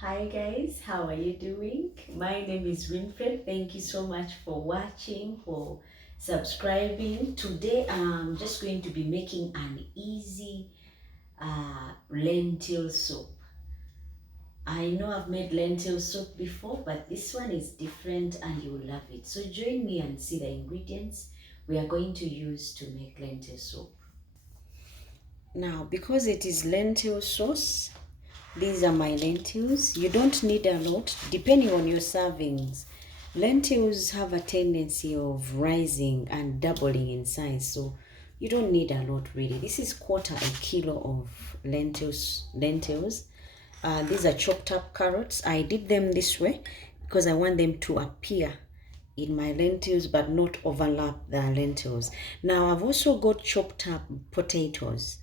Hi guys, how are you doing? My name is Winfred. Thank you so much for watching, for subscribing. Today I'm just going to be making an easy lentil soup. I know I've made lentil soup before, but this one is different and you'll love it. So join me and see the ingredients we are going to use to make lentil soup. Now, because it is lentil sauce, these are my lentils. You don't need a lot, depending on your servings. Lentils have a tendency of rising and doubling in size, so you don't need a lot really. This is quarter a kilo of lentils. These are chopped up carrots. I did them this way because I want them to appear in my lentils but not overlap the lentils. Now I've also got chopped up potatoes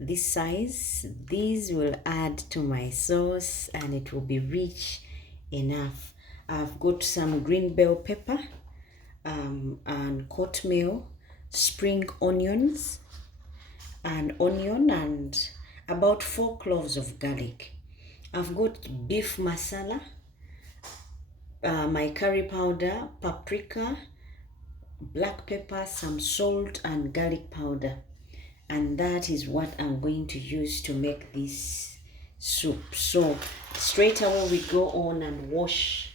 this size. These will add to my sauce and it will be rich enough. I've got some green bell pepper and cornmeal, spring onions, and onion, and about 4 cloves of garlic. I've got beef masala, my curry powder, paprika, black pepper, some salt, and garlic powder. And that is what I'm going to use to make this soup. So straight away we go on and wash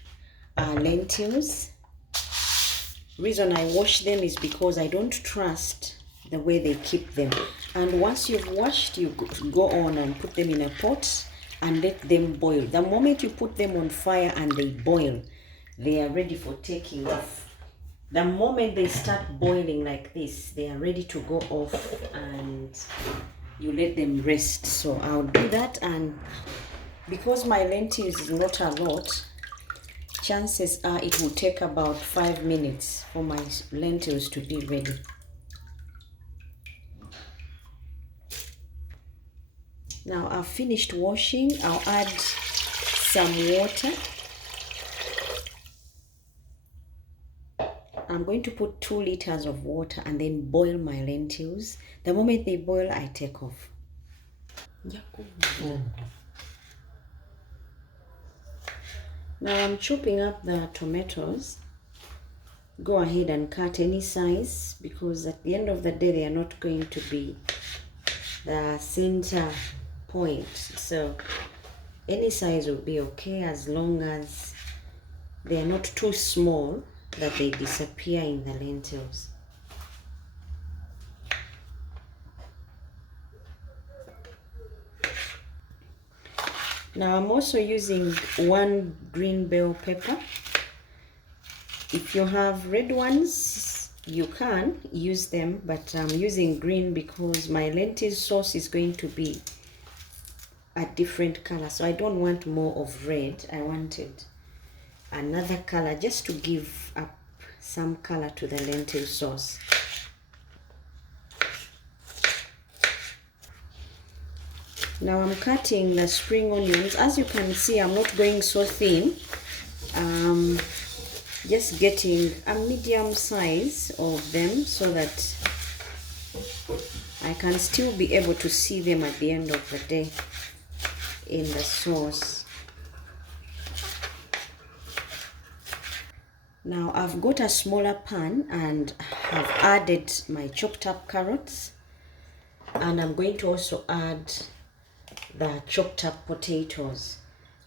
our lentils. Reason I wash them is because I don't trust the way they keep them. And once you've washed, you go on and put them in a pot and let them boil. The moment you put them on fire and they boil, they are ready for taking off. The moment they start boiling like this, they are ready to go off and you let them rest. So I'll do that, and because my lentils is not a lot, chances are it will take about 5 minutes for my lentils to be ready. Now I've finished washing. I'll add some water. I'm going to put 2 liters of water and then boil my lentils. The moment they boil, I take off. Now I'm chopping up the tomatoes. Go ahead and cut any size because at the end of the day, they are not going to be the center point. So any size will be okay as long as they are not too small that they disappear in the lentils. Now I'm also using 1 green bell pepper. If you have red ones, you can use them, but I'm using green because my lentil sauce is going to be a different color. So I don't want more of red. I wanted another color just to give up some color to the lentil sauce. Now I'm cutting the spring onions. As you can see, I'm not going so thin. Just getting a medium size of them so that I can still be able to see them at the end of the day in the sauce. Now I've got a smaller pan and have added my chopped up carrots, and I'm going to also add the chopped up potatoes.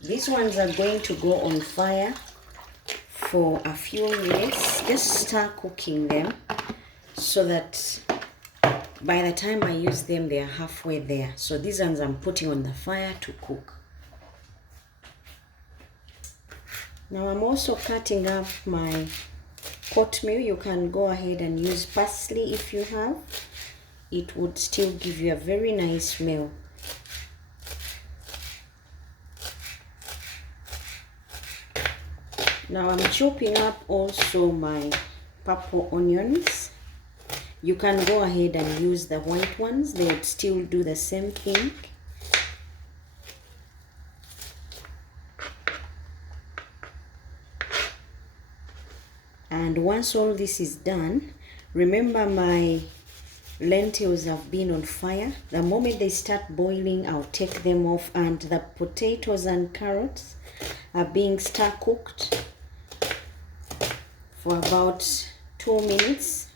These ones are going to go on fire for a few minutes. Just start cooking them so that by the time I use them, they are halfway there. So these ones I'm putting on the fire to cook. Now I'm also cutting up my cornmeal. You can go ahead and use parsley if you have. It would still give you a very nice smell. Now I'm chopping up also my purple onions. You can go ahead and use the white ones. They would still do the same thing. And once all this is done, remember my lentils have been on fire. The moment they start boiling, I'll take them off, and the potatoes and carrots are being stir cooked for about 2 minutes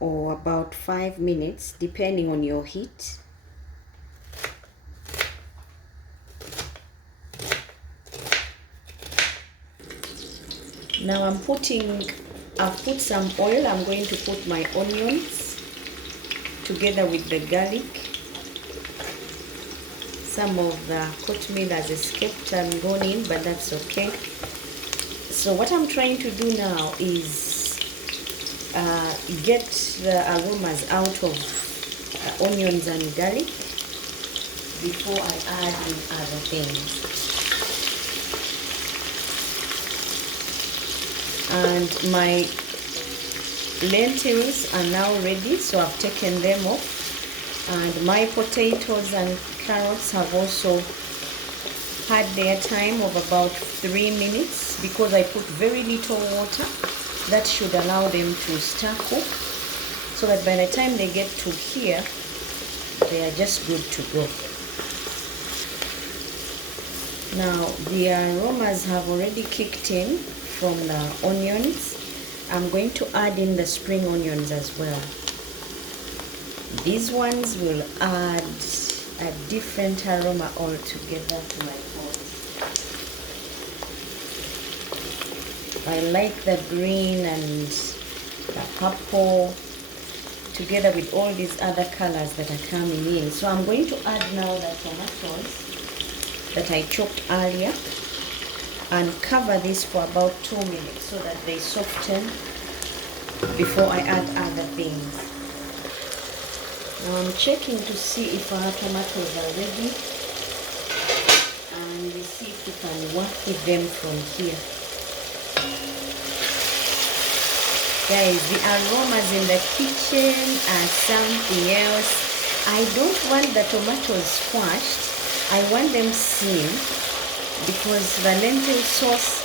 or about 5 minutes, depending on your heat. Now I've put some oil. I'm going to put my onions together with the garlic. Some of the oatmeal has escaped and gone in, but that's okay. So what I'm trying to do now is get the aromas out of onions and garlic before I add in other things. And my lentils are now ready, so I've taken them off. And my potatoes and carrots have also had their time of about 3 minutes, because I put very little water. That should allow them to stir cook, so that by the time they get to here, they are just good to go. Now the aromas have already kicked in from the onions. I'm going to add in the spring onions as well. These ones will add a different aroma altogether to my pot. I like the green and the purple together with all these other colors that are coming in. So I'm going to add now the tomatoes that I chopped earlier and cover this for about 2 minutes so that they soften before I add other things. Now I'm checking to see if our tomatoes are ready, and we see if we can work with them from here. Guys, the aromas in the kitchen are something else. I don't want the tomatoes squashed. I want them seen, because the lentil sauce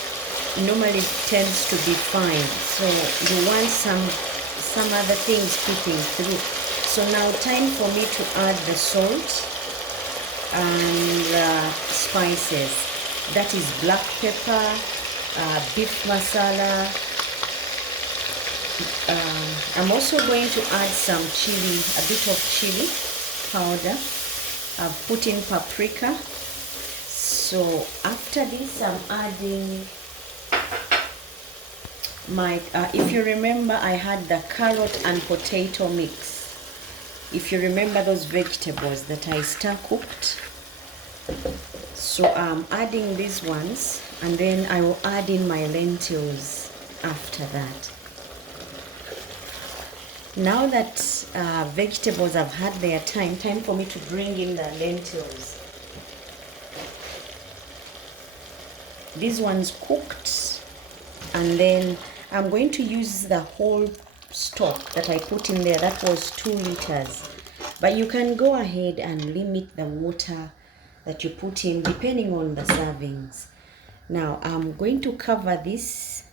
normally tends to be fine. So you want some other things peeping through. So now time for me to add the salt and spices. That is black pepper, beef masala. I'm also going to add some chili, a bit of chili powder. I've put in paprika. So after this, I'm adding my, if you remember, I had the carrot and potato mix. If you remember those vegetables that I stir cooked. So I'm adding these ones, and then I will add in my lentils after that. Now that vegetables have had their time for me to bring in the lentils. These ones cooked, and then I'm going to use the whole stock that I put in there. That was 2 liters, but you can go ahead and limit the water that you put in depending on the servings. Now I'm going to cover this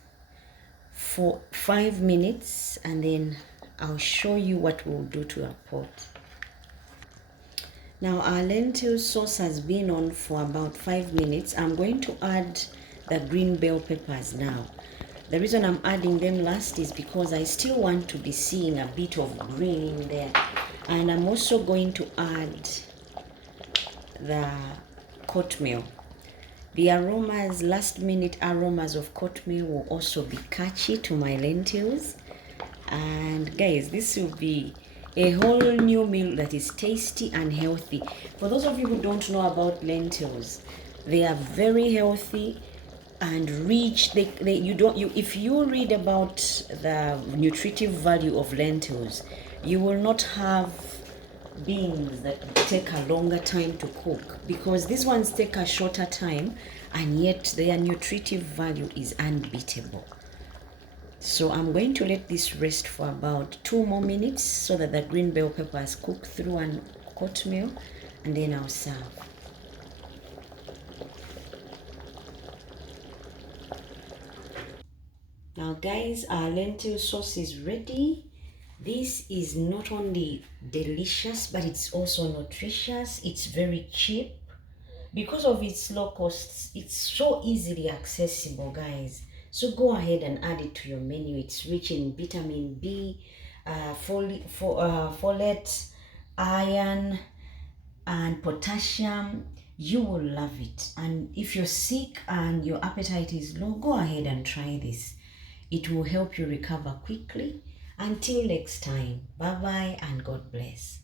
for 5 minutes, and then I'll show you what we'll do to our pot. Now our lentil sauce has been on for about 5 minutes. I'm going to add the green bell peppers now. The reason I'm adding them last is because I still want to be seeing a bit of green in there. And I'm also going to add the oatmeal. The aromas, last minute aromas of oatmeal will also be catchy to my lentils. And guys, this will be a whole new meal that is tasty and healthy. For those of you who don't know about lentils, they are very healthy and rich. If you read about the nutritive value of lentils, you will not have beans that take a longer time to cook, because these ones take a shorter time, and yet their nutritive value is unbeatable. So I'm going to let this rest for about 2 more minutes so that the green bell peppers cook through and oatmeal, and then I'll serve. Now guys, our lentil sauce is ready, This is not only delicious, but it's also nutritious. It's very cheap. Because of its low costs, it's so easily accessible, guys. So go ahead and add it to your menu. It's rich in vitamin B, folate, iron, and potassium. You will love it. And if you're sick and your appetite is low, go ahead and try this. It will help you recover quickly. Until next time, bye bye and God bless.